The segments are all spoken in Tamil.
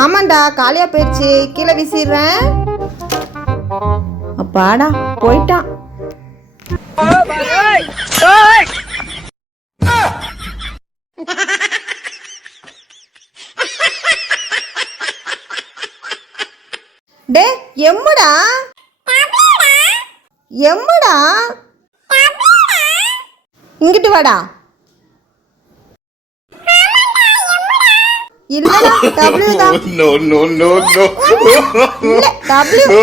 ஆமாண்டா காலியா போயிடுச்சு. கீழே வீசிடுறேன். அப்பாடா போயிட்டான். டே எம்முடா? எம்முடா? இங்கிட்டு வாடா. இல்லடா டபிள்யூ தான். No, no, no, no. இல்ல டபிள்யூ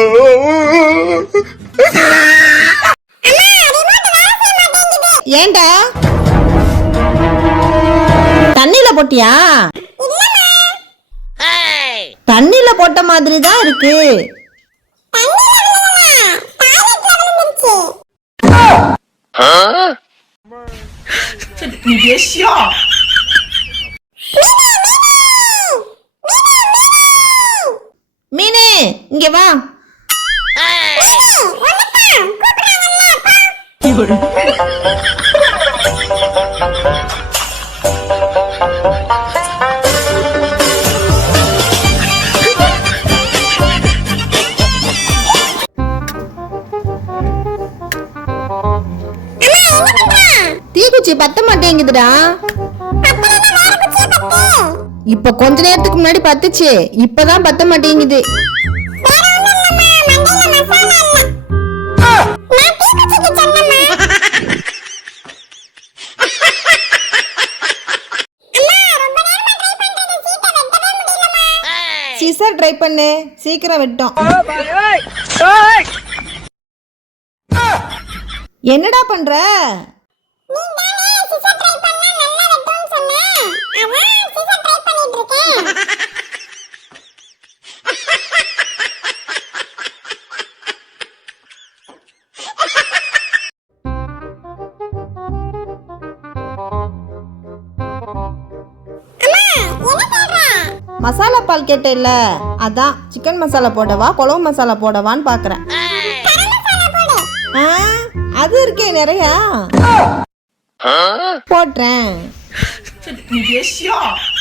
ஏன்டா தண்ணில போட்டியா? தண்ணில போட்ட மாதிரி தான் இருக்கு. மீனே இங்க வா. தீக்குச்சி பத்த மாட்டேங்குதுடா. இப்ப கொஞ்ச நேரத்துக்கு முன்னாடி பத்துச்சு இப்பதான் பத்த மாட்டேங்குது. சிசர் ட்ரை பண்ணு. சீக்கிரம் விட்டோம். என்னடா பண்ற? மசாலா பால் கேட்டேல்ல? அதான். சிக்கன் மசாலா போடவா? குழம்பு மசாலா போடவான்னு பாக்குறேன். ஆ, அது இருக்கே நிறையா. போட்டுறேன்